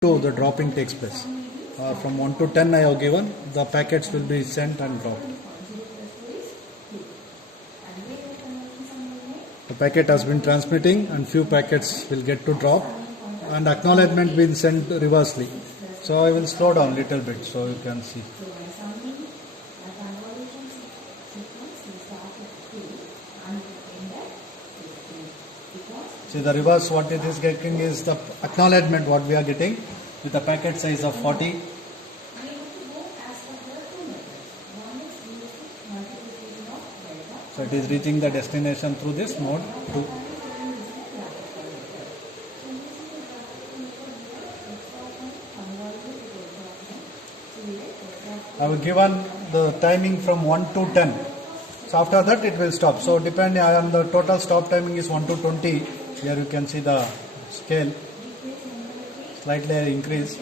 2 the dropping takes place. From 1 to 10 I have given, the packets will be sent and dropped. The packet has been transmitting and few packets will get to drop and acknowledgement will send reversely. So I will slow down little bit so you can see. See the reverse what it is getting is the acknowledgement what we are getting with a packet size of 40. So it is reaching the destination through this node 2. I have given the timing from 1 to 10. So after that it will stop. So depending on the total stop timing is 1 to 20. Here you can see the scale slightly increase.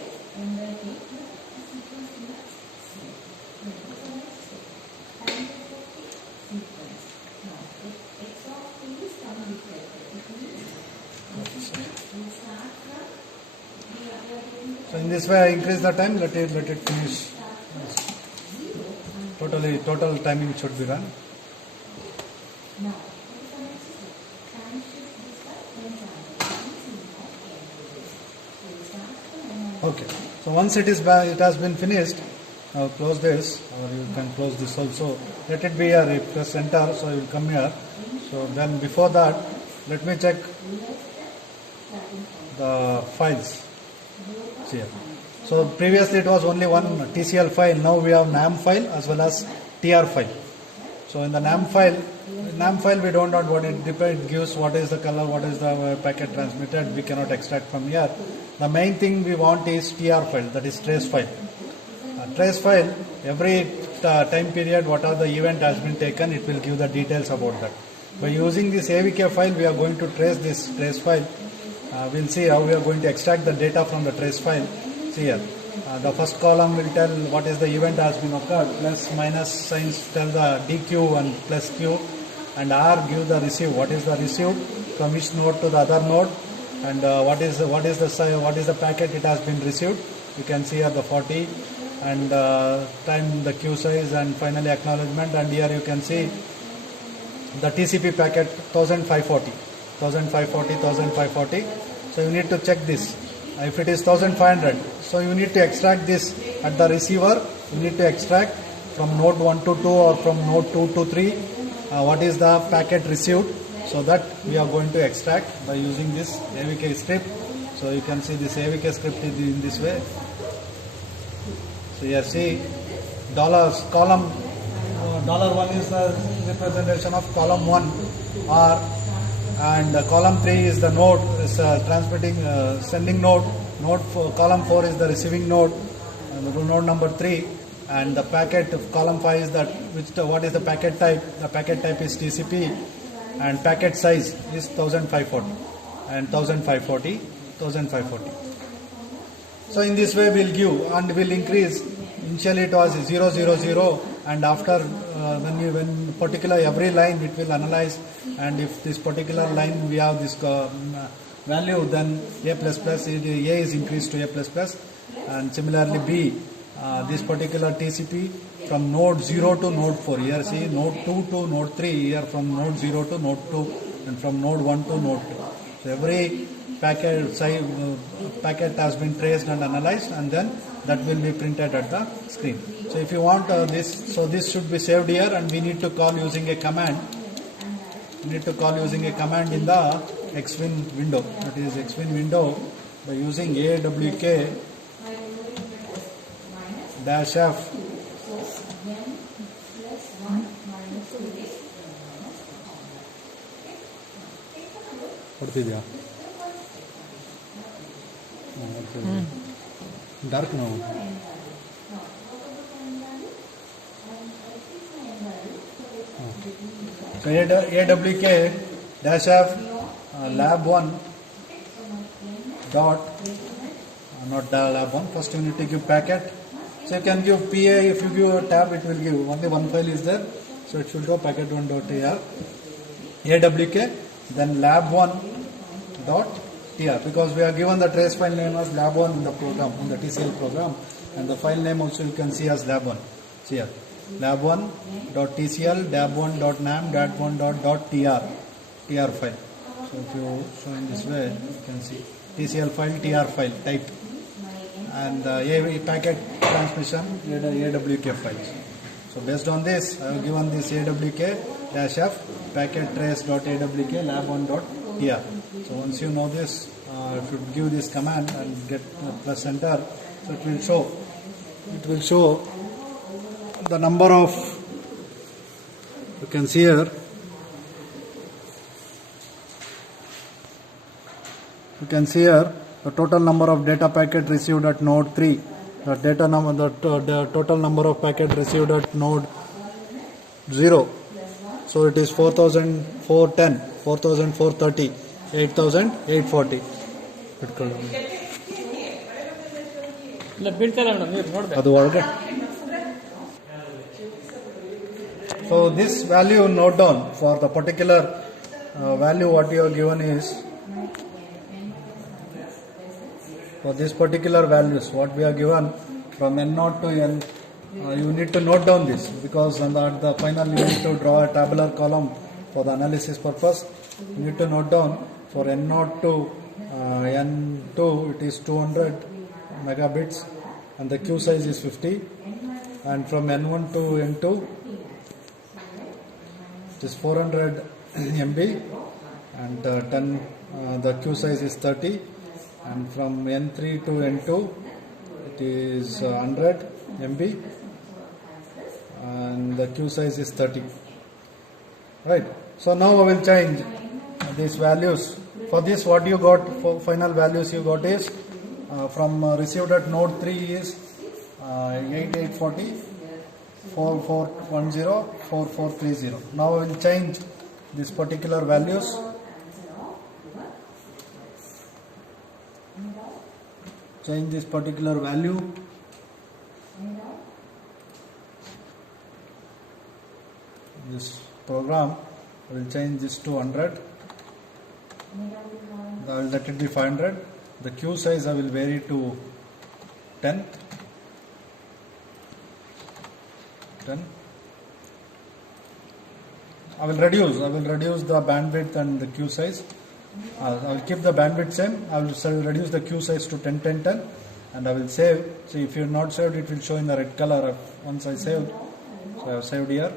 So in this way I increase the time, let it finish. Total timing should be run. Okay. So once it has been finished, I'll close this, or you can close this also. Let it be here. Press enter, so you will come here. So then before that, let me check the files. See here. So previously it was only one TCL file. Now we have NAM file as well as TR file. So in the NAM file we don't know what it gives, what is the color, what is the packet transmitted. We cannot extract from here. The main thing we want is TR file, that is trace file. Trace file, every time period what are the event has been taken, it will give the details about that. By using this AVK file, we are going to trace this trace file. We'll see how we are going to extract the data from the trace file. See here. The first column will tell what is the event has been occurred, plus minus signs tell the DQ and plus Q, and R give the receive, what is the received from each node to the other node, and what is the packet it has been received. You can see here the 40 and time the queue size and finally acknowledgement, and here you can see the TCP packet 1540. So you need to check this. If it is 1500, so you need to extract this at the receiver. You need to extract from node 1 to 2 or from node 2 to 3 what is the packet received. So that we are going to extract by using this AVK script. So you can see this AVK script is in this way. So here see dollars column $1 is the representation of column 1 R, and column 3 is the node, is transmitting sending node. Column 4 is the receiving node, node number 3, and the packet of column 5 is that what is the packet type? The packet type is TCP, and packet size is 1540 and 1540. So in this way we'll give and we'll increase. Initially it was 000, and after when particular every line it will analyze, and if this particular line we have this value, then A++, A is increased to A++, and similarly B, this particular TCP from node 0 to node 4. Here see node 2 to node 3, here from node 0 to node 2, and from node 1 to node 2. So every packet has been traced and analyzed, and then that will be printed at the screen. So if you want this, so this should be saved here, and we need to call using a command. We need to call using a command in the Xwin window. That is Xwin window by using awk -f ಕೊಡ್ತಿದ್ಯಾ ಡಾರ್ಕ್ ನಾವು awk-f lab1 dot not lab1. First you need to give packet. So you can give PA. If you give a tab, it will give only one file is there, so it should go packet1.ar awk, then lab1 dot TR, because we are given the trace file name as lab1 in the program, in the TCL program, and the file name also you can see as lab1. See here, lab1.tcl, dab1.nam, dab1.tr, TR file. So if you show in this way, you can see TCL file, TR file type, and packet transmission, AWK files. So based on this, I have given this AWK-F packet trace.awk lab1.tr. So once you know this, if you give this command and get press enter, so it will show the number of, you can see here, you can see here the total number of data packet received at node 3, the data number, the total number of packet received at node 0. So it is 4,410, 4,430, 8,840. So this value note down for the particular value what you are given is, for this particular values what we are given from N0 to N, you need to note down this, because at the final you need to draw a tabular column for the analysis purpose. You need to note down for N0 to N2 it is 200 megabits and the queue size is 50, and from N1 to N2 it is 400 MB and the queue size is 30, and from N3 to N2 it is 100 MB and the queue size is 30. Right. So now I will change these values. For this, what you got for final values you got is from received at node 3 is 8840, 4410, 4430. Now I will change this particular values. Change this particular value. This program, I will change this to 100. I will let it be 500. The queue size I will vary to 10. I will reduce the bandwidth and the queue size. I will keep the bandwidth same. I will reduce the queue size to 10, 10, 10, and I will save. See, if you have not saved, it will show in the red color once I saved. So I have saved here.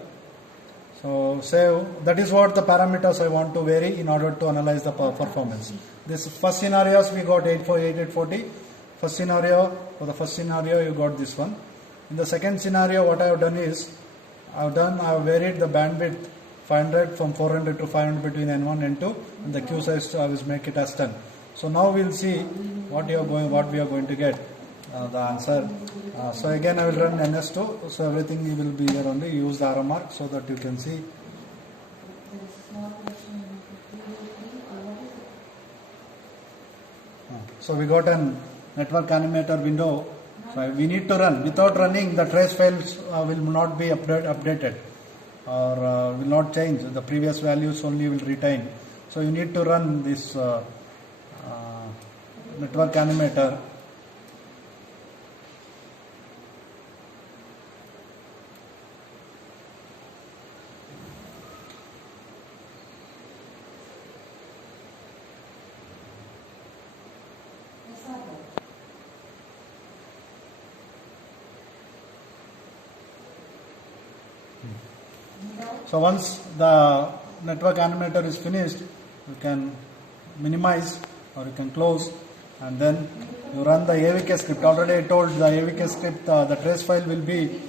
So save, that is what the parameters I want to vary in order to analyze the performance. This first scenarios we got 840. First scenario, for the first scenario you got this one. In the second scenario what I have done is, I have varied the bandwidth 500 from 400 to 500 between N1 and N2, and the queue size I will make it as 10. So now we will see what we are going to get. The answer. So again I will run NS2, so everything will be here only. Use the arrow mark so that you can see. So we got a network animator window. So we need to run. Without running, the trace files will not be updated or will not change. The previous values only will retain. So you need to run this network animator. So once the network animator is finished, you can minimize or you can close, and then you run the AVK script. Already I told the AVK script the trace file will be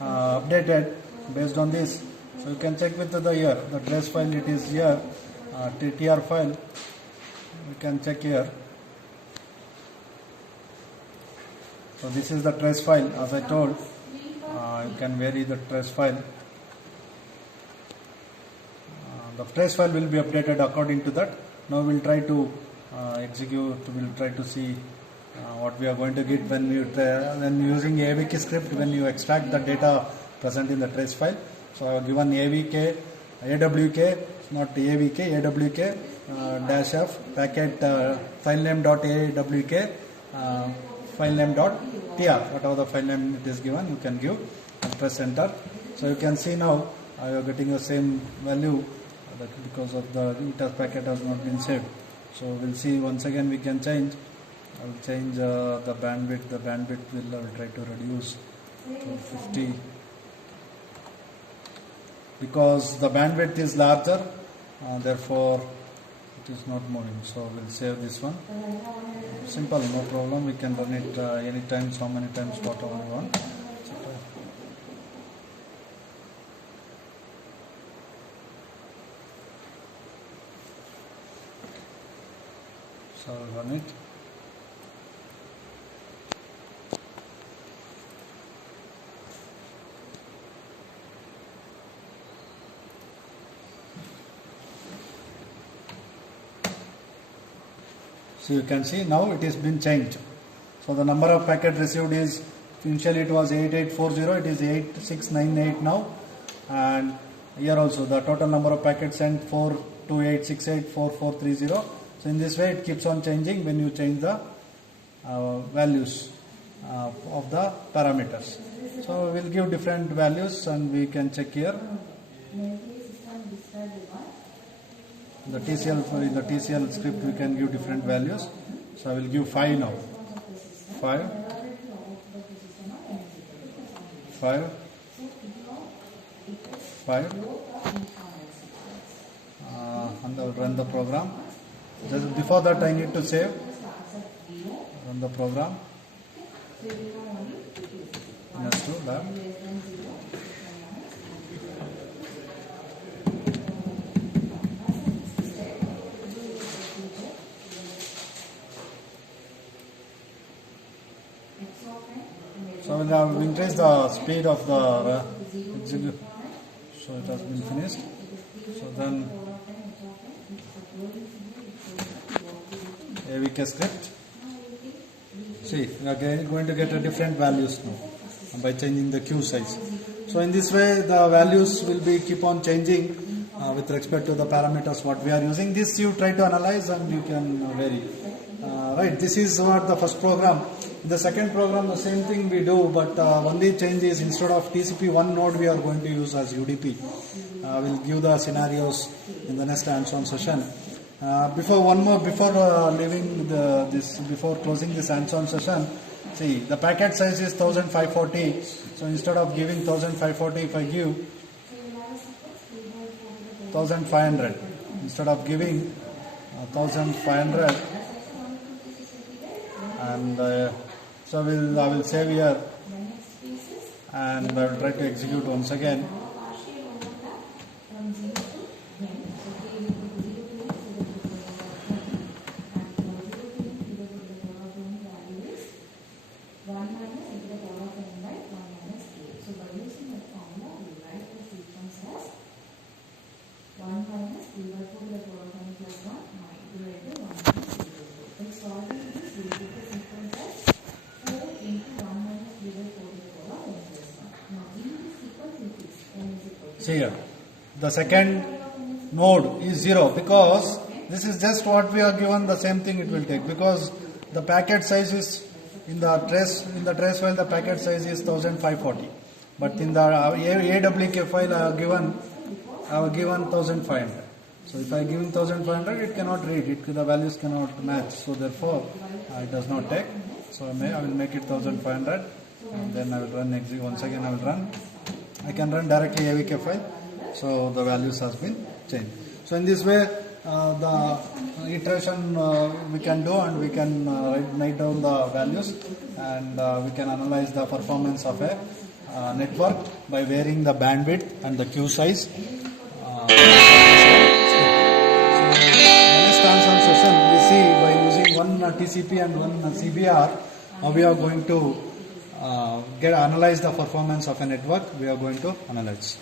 updated based on this. So you can check with the here, the trace file it is here, TR file, you can check here. So this is the trace file, as I told, you can vary the trace file. The trace file will be updated according to that. Now we will try to execute, we will try to see what we are going to get when using AVK script, when you extract the data present in the trace file. So I have given AVK, AWK, not AVK, AWK, dash f packet file name dot awk file name dot tr, whatever the file name it is given, you can give and press enter. So you can see now you are getting the same value because of the ETAS packet has not been saved. So we'll see once again we can change. I will change the bandwidth. The bandwidth I will try to reduce to 50 because the bandwidth is larger, therefore it is not moving. So we'll save this one. Simple, no problem. We can run it anytime, so many times, whatever we want. So I'll run it. So you can see now it has been changed. So the number of packets received is, initially it was 8840, it is 8698 now, and here also the total number of packets sent 428684430. So in this way it keeps on changing when you change the values of the parameters. So we'll give different values and we can check here. The TCL script we can give different values. So I will give 5 now. 5 and I will run the program. Just before that I need to save. Run the program. Yes, to lab. So we have increased the speed of the execute. So it has been finished. So then AVK script. See, we are going to get a different values now by changing the queue size. So in this way the values will be keep on changing with respect to the parameters what we are using. This you try to analyze and you can vary. Right, this is what the first program. In the second program the same thing we do, but only change is instead of TCP1 node we are going to use as UDP. We'll give the scenarios in the next hands-on session. Before closing this hands-on session, see the packet size is 1540. So instead of giving 1540, if I give 1500, instead of giving 1500, and so I will save here and I will try to execute once again. See here, the second node is 0 because this is just what we are given, the same thing it will take, because the packet size is in the trace file the packet size is 1540, but in the AWK file I have given 1500. So if I give 1500 it cannot read it, the values cannot match, so therefore it does not take. So I will make it 1500 and then I will run execute. Once again I will run. I can run directly AVK file, so the values has been changed. So in this way the iteration we can do, and we can write down the values, and we can analyze the performance of a network by varying the bandwidth and the queue size. So the next hands-on session we see by using one TCP and one CBR how we are going to analyze the performance of a network. We are going to analyze.